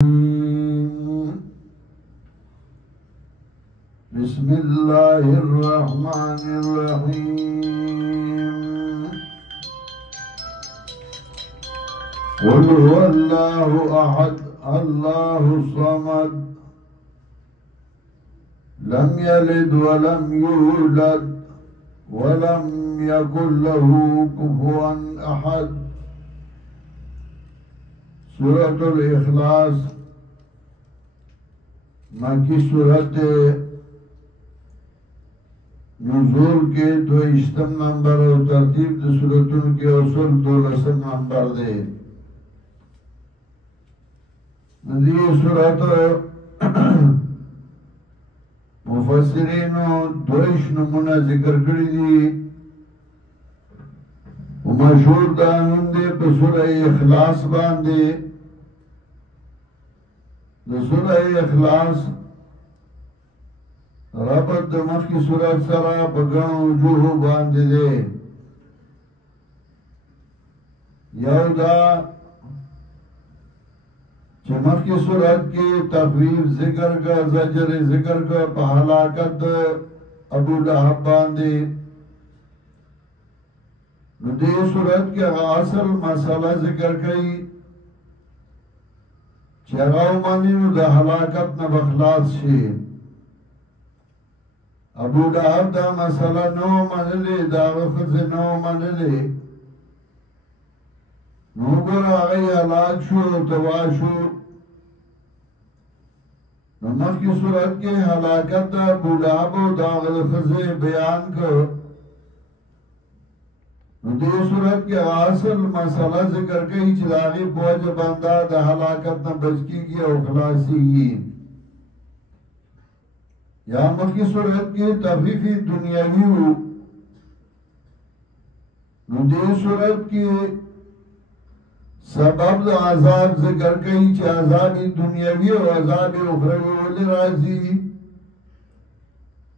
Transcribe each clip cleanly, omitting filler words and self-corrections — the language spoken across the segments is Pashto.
بسم الله الرحمن الرحيم قل هو الله أحد الله الصمد لم يلد ولم يولد ولم يكن له كفوا أحد. سورة الإخلاص مکی سورت نزول کے 22 نمبر اور ترتیب دے سورتوں کے اصول 12 نمبر دے. دی سورت مفسرینو دویش نمونہ ذکر کری دی و مشہور دانون دے پا سورہ اخلاص باندے. دا سورہ اخلاص ربط دا مخی سورت سرا پا گن وجوہ باندے دے. یو دا چمخ کی صورت کی تخویف ذکر کا زجر ذکر کا پا حلاکت ابو لہب باندے. دے صورت کے اصل مسئلہ ذکر کئی چراو منینو دا حلاکت نہ بخلاص شی. ابو لہب دا مسئلہ نو منلے دا غفظ نو منلے نو گر آغی حلاک شو تواشو. نمک کی صورت کے حلاکت دا ابو لہب و دا غفظ بیان کر دے صورت کے اصل مسئلہ ذکر کئی چلاغی بوجھ بندہ دا حلاکت نہ بچکی کی او خلاصی کی. یا مکی صورت کی تخفیفی دنیاوی ہو دے صورت کی سبب دا عذاب ذکر کئی چی عذابی دنیاوی و عذابی اخروی ولی رازی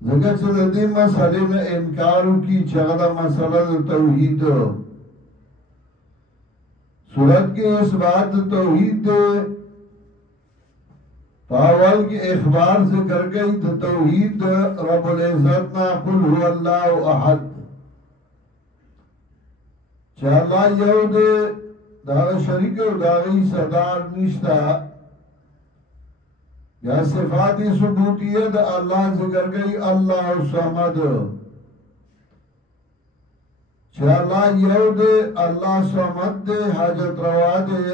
ذکر چی دی مسئلے میں انکارو کی چغدہ مسئلہ دا توحید. صورت کے اس بات توحید دے پاول کی اخبار ذکر گئی دا توحید رب العزت نا قل هو اللہ احد چا اللہ یو دے دا شریک و داغی صدار نشتا. یا صفات ثبوتیت اللہ ذکر گئی اللہ صمد چا اللہ یو دے اللہ صمد دے حاجت روا دے.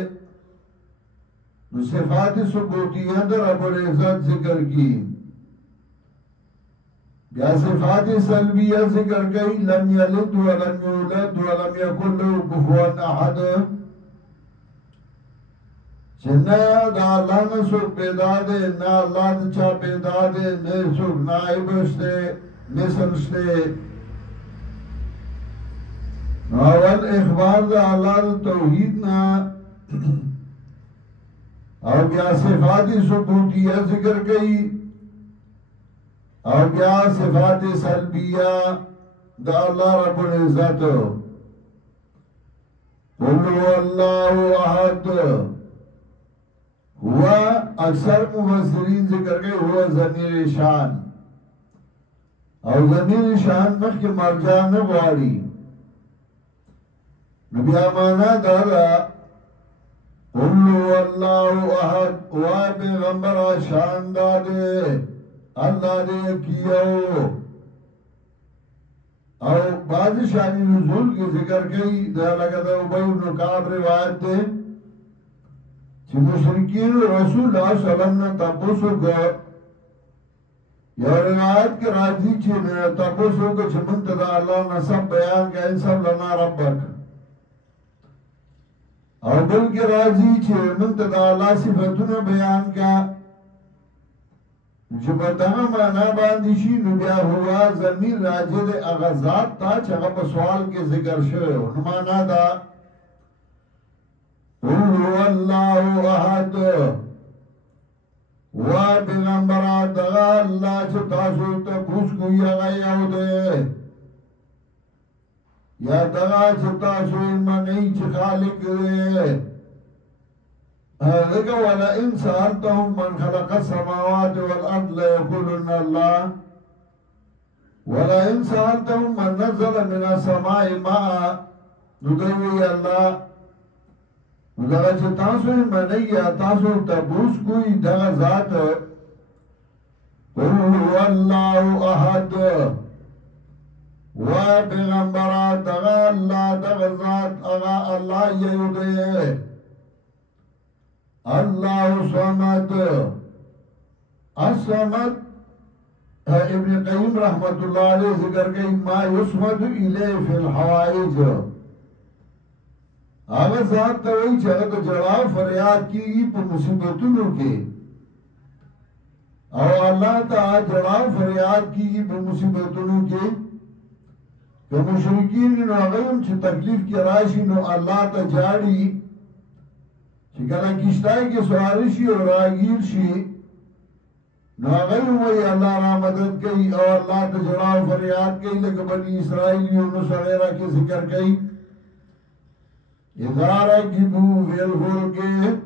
صفات ثبوتیت رب العزت ذکر کی. یا صفات سلبیت ذکر گئی لم یلد ولم یولد ولم یکن له کفوا احد چنہ دا اللہ نے سوک پیدا دے نا اللہ نے چا پیدا دے نے سوک نائب اشتے مثل اشتے. اول اخبار دا اللہ دا توحید نا اور بیا صفات ثبوتیہ ذکر گئی اور بیا صفات سلبیہ دا اللہ رب العزت. قل هو اللہ احد ہوا اکثر مفسرین ذکر گئے ہوا ضمیر شان اور ضمیر شان مخ کے مرجع نواری نبی امانہ دادا قل هو اللہ احد ہوا پیغمبر شان دادے اللہ دے کیو. اور بعض شانی نزول کی ذکر گئی دا لگا دا ابی بن کعب روایت دے چی مشرکین رسول اللہ صلی اللہ علیہ وسلم نے تپوسو کو یا روایت کے راضی چی تپوسو کو چی منتدہ اللہ نصب بیان کا انسب لنا ربک اور بل کے راضی چی منتدہ اللہ صفتون بیان کا چی بطنہ مانا باندیشی نبیا ہوا ضمیر راجد اغزاد تا چگہ پا سوال کے ذکر شوئے نمانا دا قل هو اللہ احد وا پیغمبرات دغا اللہ چه تاسو تپوس کوئی اغای او دے یا دغا چه تاسو علم نہیں چه خالق دے ذکر وَلَئِنْ سَأَلْتَهُمْ مَنْ خَلَقَ السَّمَاوَاتِ وَالْأَرْضَ لَيَقُولُنَّ اللَّهُ وَلَئِنْ سَأَلْتَهُمْ مَنْ نَزَّلَ مِنَ السَّمَاءِ مَاءً ندوی اللہ دغه چې تاسو یې منئ یا تاسو تبوس کوئ دغه ذات قل هو الله احد وا پیغمبره دغه الله دغه ذات هغه الله یو دی الله صمد الصمد ابن قیم رحمت اللہ علیہ ذکر کئی ما یصمد الیہ فی الحوائج آغا ذات تاوئی چاہتا جواب فریاد کی پا مصیبتونو کے او اللہ تا جواب فریاد کی پا مصیبتونو کے کہ مشرکین نو آغایم چھ تکلیف کی راشی نو اللہ تا جاڑی چھ کنا کشتائی کے سوارشی اور راگیر شی نو آغایم وی اللہ را مدد کئی او اللہ تا جواب فریاد کئی لکہ بنی اسرائیل یونس وغیرہ کے ذکر کئی اذا ركبوا في الفلك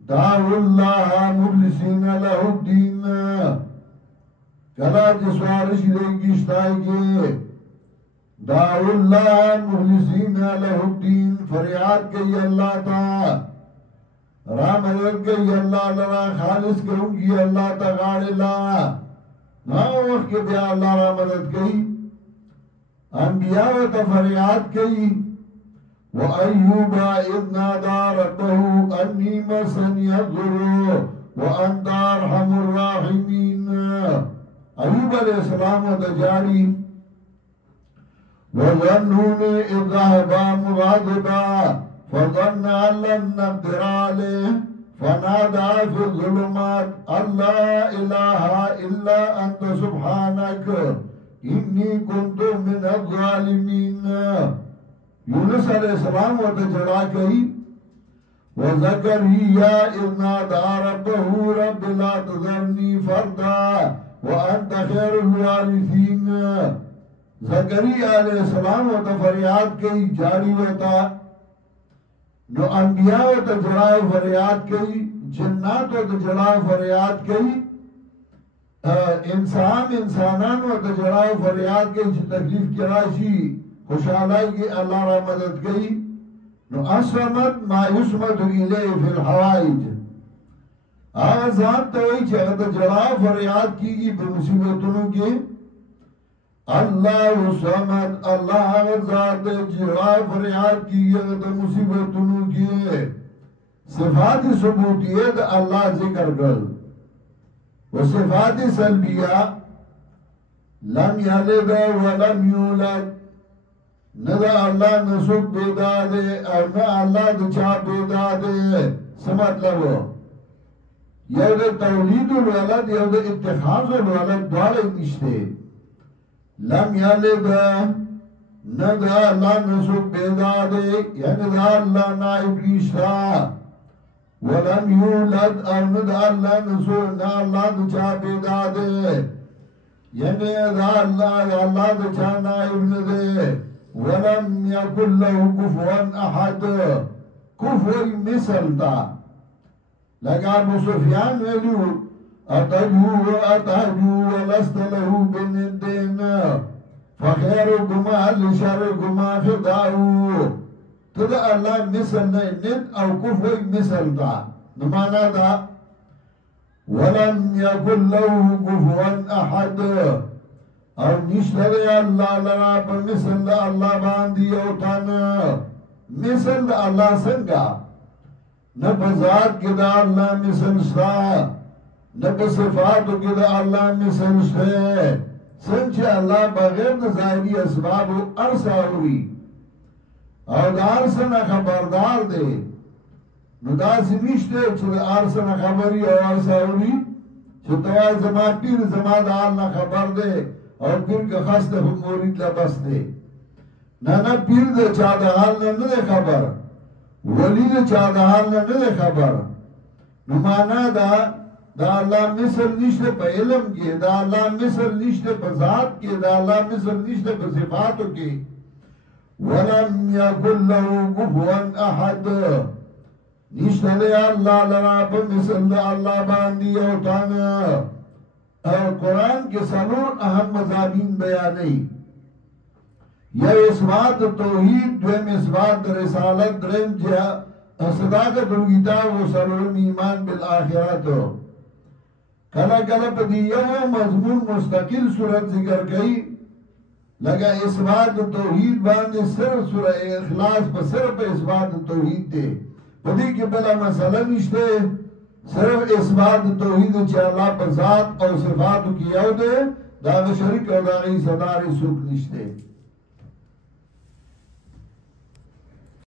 دعوا الله مخلصين له الدين کلا جسوارش دے کشتائی کے دعوا الله مخلصين له الدين فریاد کئی اللہ تا رامدد کئی اللہ لرا خالص کروں گی اللہ تا غاڑ اللہ نا وقت کے بیا اللہ رامدد کئی انبیاء تا فریاد کئی وَأَيُّوبَ إِذْ نَادَى رَبَّهُ أَنِّي مَسَّنِيَ الضُّرُّ وَأَنْتَ أَرْحَمُ الرَّاحِمِينَ ایوب علیہ السلام و تجاری وَظَنُّونِ إِذْ ذَهَبَا مُغَاضِبًا فَظَنَّ أَن لَّن نَّقْدِرَ عَلَيْهِ فَنَادَى فِي الظُّلُمَاتِ أَن لَّا إِلَٰهَ إِلَّا أَنتَ سُبْحَانَكَ إِنِّي كُنتُ مِنَ الظَّالِمِينَ یونس علیہ السلام و تجرا کئی وَزَكَرِيَّا إِذْ نَادَى رَبَّهُ رَبِّ لَا تَذَرْنِي فَرْدًا وَأَنْتَ خَيْرُ الْوَارِثِينَ زکریا علیہ السلام و تفریاد کئی جاری ہوتا نو انبیاء و تجرا فریاد کئی جنات و تجرا فریاد کئی انسانان و تجرا فریاد کئی چھ تکلیف کی راشی خوشحالائی کی اللہ را مدد گئی نو اسمد ما یسمد الیہ فی الحوائج آغازات توئی چاہتا جلا فریاد کی گی بمصیبتنوں کے اللہ سمد اللہ آغازات جلا فریاد کی گی مصیبتنوں کے صفات ثبوتیت اللہ ذکر کر و صفات سلبیہ لم یلد ولم یولد ندا اللہ نسوک پیدا دے او نا اللہ دچا پیدا دے سمت لگو یو دا تولید الولد یو دا اتخاذ الولد دوالے نشتے لم یلد ندا اللہ نسوک پیدا دے یعنی دا اللہ نائب نشتا ولم یولد او ندا اللہ نسوک نا اللہ دچا پیدا دے یعنی دا اللہ دچا نائب ندے ولم يكن له كفوا احد كفوا مثل تا لگا ابو سفیان ویلو اتجو ولست له بندین فخيركما لشركما فداؤه تدا اللہ مثل ند او كفوا مثل تا نمانا دا ولم يكن له كفوا احد او نشتر اللہ لرا پا مثل دا اللہ باندی اوتانا مثل دا اللہ سنگا نبا ذات کی دا اللہ مثل شتا نبا صفاتو کی دا اللہ مثل شتا سنچہ اللہ بغیر دا ظاہری اسبابو ارسا ہوئی او دا ارسنا خبردار دے نو دا سی نشتے چھو دا ارسنا خبری او ارسا ہوئی چھو توائی زمان پیر زمان دا اللہ خبر دے اور پیر کا خاص دے مورید لبس دے نانا پیر دے چاہدہ حال نہ خبر ولی دے چاہدہ حال نہ خبر نمانا دا اللہ مثل نشتے پا علم کے دا اللہ مثل نشتے پا ذات کے دا اللہ مثل نشتے پا صفاتوں کے وَلَمْ يَكُنْ لَهُ كُفُوًا أَحَدٌ نشتل اللہ لرا پا مثل اللہ باندی او تانا. قرآن کے سنور اہم مضامین بیانی. یا اثبات توحید، دویم اثبات رسالت، درم صداقت الکتاب و سنورم ایمان بالآخرات. کلا کلا پا دیو مضمون مستقل صورت ذکر کئی لگا اثبات توحید باندے صرف سورہ اخلاص پا صرف اثبات توحید تے پدی کے بلا مسئلہ نشتے صرف اثبات توحید چی اللہ پا ذات اور صفات کیاو دے داغ شرک اور داغی صدار سوک نشتے.